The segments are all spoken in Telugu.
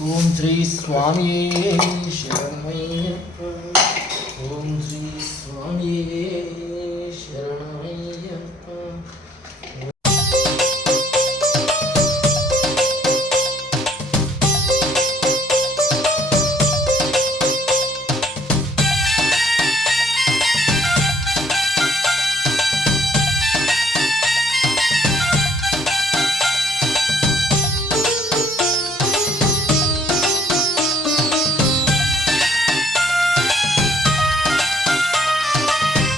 ఓం శ్రీ స్వామియే శరణమయ్యప్ప. ఓం శ్రీ స్వామియే శరణమయ్యప్ప.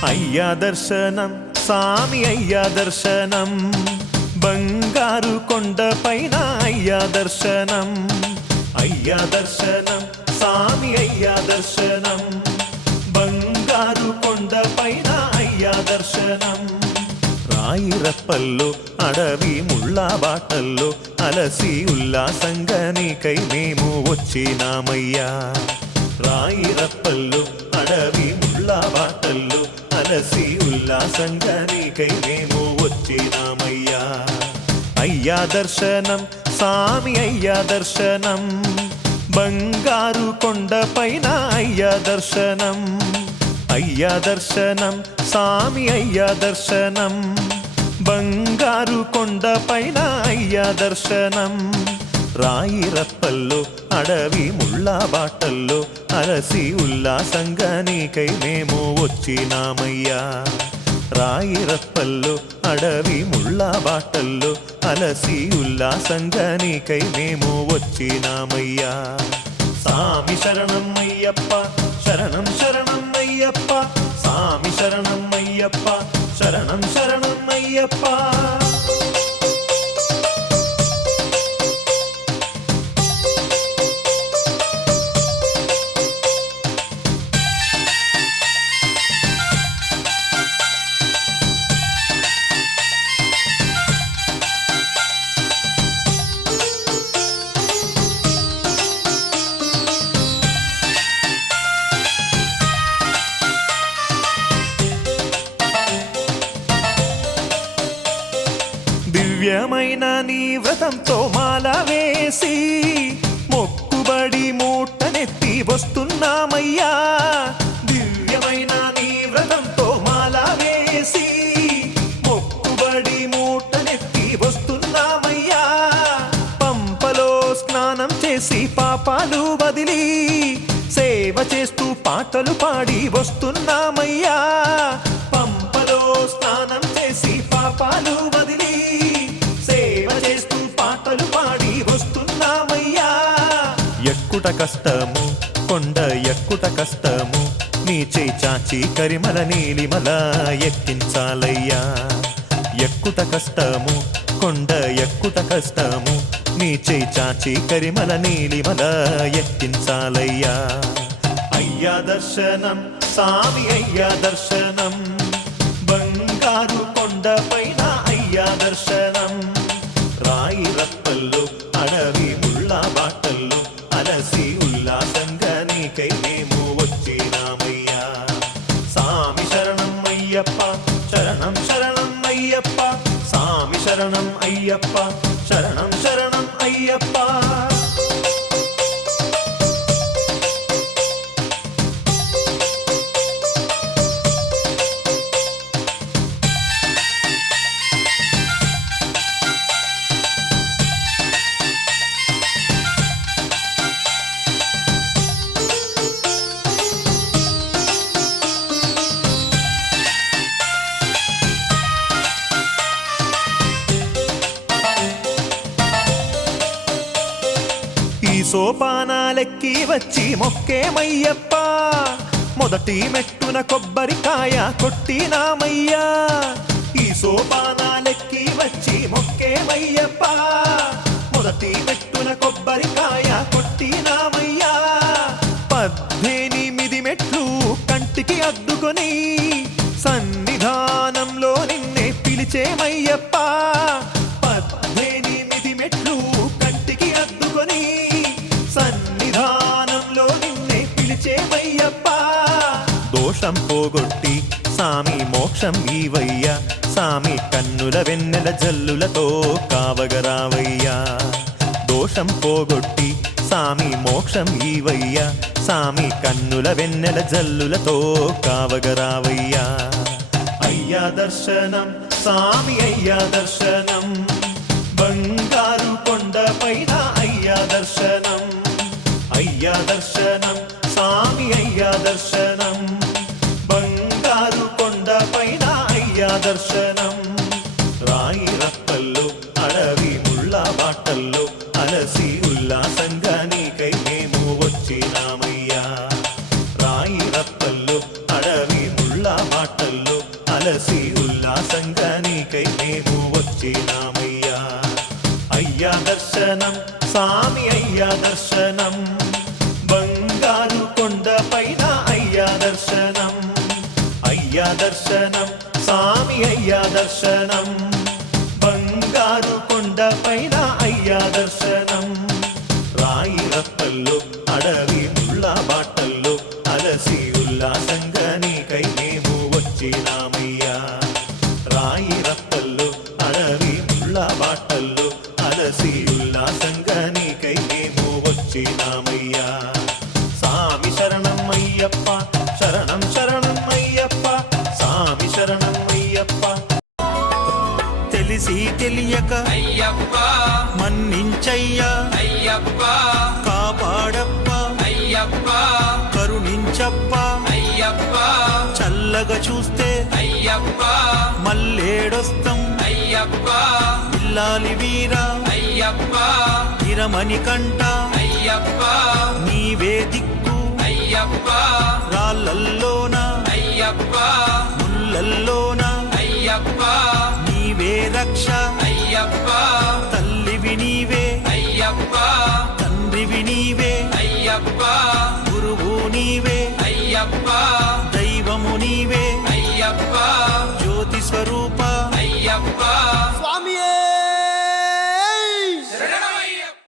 అయ్యా దర్శనం సామి అయ్యా దర్శనం, బంగారు కొండ పైన అయ్యా దర్శనం. అయ్యా దర్శనం సామి అయ్యా దర్శనం, బంగారు కొండ పైన అయ్యా దర్శనం. రాయిరప్పల్లో అడవి ముళ్ళ బాటల్లో అలసి ఉల్లాసంగా నీకై మేము వచ్చినామయ్యా. రాయిరప్పల్లో అడవి ముళ్ళ బాటల్లో అలసి ఉల్లాసంగా నీకై మేము వచ్చినామయ్యా. అయ్యా దర్శనం సామి అయ్యా దర్శనం, బంగారు కొండ పైన అయ్యా దర్శనం. అయ్యా దర్శనం సామి అయ్యా దర్శనం, బంగారు కొండ పైన అయ్యా దర్శనం. రాయిరప్పల్లో అడవి ముళ్ళ బాటల్లో అలసి ఉల్లాసంగా నీకై మేము వచ్చినామయ్యా. రాయిరప్పల్లో అడవి ముళ్ళ బాటల్లో అలసి ఉల్లాసంగా నీకై మేము వచ్చినామయ్యా. సామి శరణం అయ్యప్ప, శరణం శరణం అయ్యప్ప, సామి శరణం అయ్యప్ప, శరణం శరణం అయ్యప్ప. దివ్యమైన నీ వ్రతంతో మాల వేసి మొక్కుబడి మూటనెత్తి వస్తున్నామయ్యా. దివ్యమైన నీ వ్రతంతో మాల వేసి మొక్కుబడి మూటనెత్తి వస్తున్నామయ్యా. పంపలో స్నానం చేసి పాపాలు వదిలి సేవ చేస్తూ పాటలు పాడి వస్తున్నామయ్యా. పంపలో స్నానం చేసి పాపాలు వదిలి సేవ చేస్తూ పాటలు పాడి వస్తున్నామయ్యా. ఎక్కుట కష్టము కొండ ఎక్కుట కష్టము, నీ చేయి చాచి కరిమల నీలిమల ఎక్కించాలయ్యా. ఎక్కుట కష్టము కొండ ఎక్కుట కష్టము, నీ చేయి చాచి కరిమల నీలిమల ఎక్కించాలయ్యా. అయ్యా దర్శనం సామి అయ్యా దర్శనం, బంగారు కొండ పైన అయ్యా దర్శనం. రాయిరప్పల్లో అడవి ముళ్ళ బాటల్లో అలసి ఉల్లాసంగా నీకై మేము వచ్చినామయ్యా. సామి శరణం అయ్యప్ప, శరణం శరణం అయ్యప్ప, సామి శరణం అయ్యప్ప, శరణం శరణం అయ్యప్ప. సోపానాలెక్కి వచ్చి మొక్కేమయ్యప్ప, మొదటి మెట్టున కొబ్బరికాయ కొట్టినామయ్యా. ఈ సోపానాలెక్కి వచ్చి మొక్కేమయ్యప్ప, మొదటి మెట్టున కొబ్బరికాయ కొట్టినామయ్యా. 18 మెట్లు కంటికి అద్దుకొని సన్నిధానంలో నిన్నే పిలిచేమయ్యప్ప. 18 మెట్లు కంటికి అద్దుకొని సన్నిధానంలో నిన్నే పిలిచేమయ్యప్ప. దోషం పోగొట్టి సామి మోక్షం ఈవయ్యా, సామి కన్నుల వెన్నెల జల్లులతో కావగరావయ్యా. దోషం పోగొట్టి సామి మోక్షం ఈవయ్యా సామి కన్నుల వెన్నెల జల్లులతో కావగరావయ్యా అయ్యా దర్శనం సామి అయ్యా దర్శనం బంగారు కొండ పైన అయ్యా దర్శనం అయ్యా దర్శనం సామి అయ్యా దర్శనం బంగారు కొండ పైన అయ్యా దర్శనం రాయి రప్పల్లో అడవి ముళ్ళ బాటల్లో అలసి ఉల్లాసంగా నీకై మేము వచ్చినామయ్యా రాయి రప్పల్లో అడవి ముళ్ళ బాటల్లో అలసి ఉల్లాసంగా నీకై మేము వచ్చినామయ్యా అయ్యా దర్శనం సామి అయ్యా దర్శనం బంగారు కొండ పైన అయ్యా దర్శనం అయ్యా దర్శనం సామి అయ్యా దర్శనం బంగారు కొండ పైన అయ్యా దర్శనం రాయి రప్పల్లో అడవి ముళ్ళ బాటల్లో అలసి ఉల్లాసంగా నీకై మేము వచ్చినామయ్యా రాయి రప్పల్లో అడవి ముళ్ళ బాటల్లో అలసి ఉల్లాసంగా నీకై మేము వచ్చినామయ్యా సామి శరణం అయ్యప్ప శరణం శరణం అయ్యప్ప సామి శరణం అయ్యప్ప తెలిసి తెలియక అయ్యప్ప మన్నించయ్యా అయ్యప్ప కాపాడప్ప అయ్యప్ప కరుణించప్ప అయ్యప్ప చల్లగా చూస్తే అయ్యప్ప మల్లేడొస్తం అయ్యప్ప ఇల్లాలి వీరా అయ్యప్ప ఇరమణి కంట అయ్యప్ప నీవే దిక్కు అయ్యప్ప రాళ్ళల్లోన అయ్యప్ప ముళ్ళల్లోన అయ్యప్ప నీవే రక్ష అయ్యప్ప తల్లివి నీవే అయ్యప్ప తండ్రివి నీవే అయ్యప్ప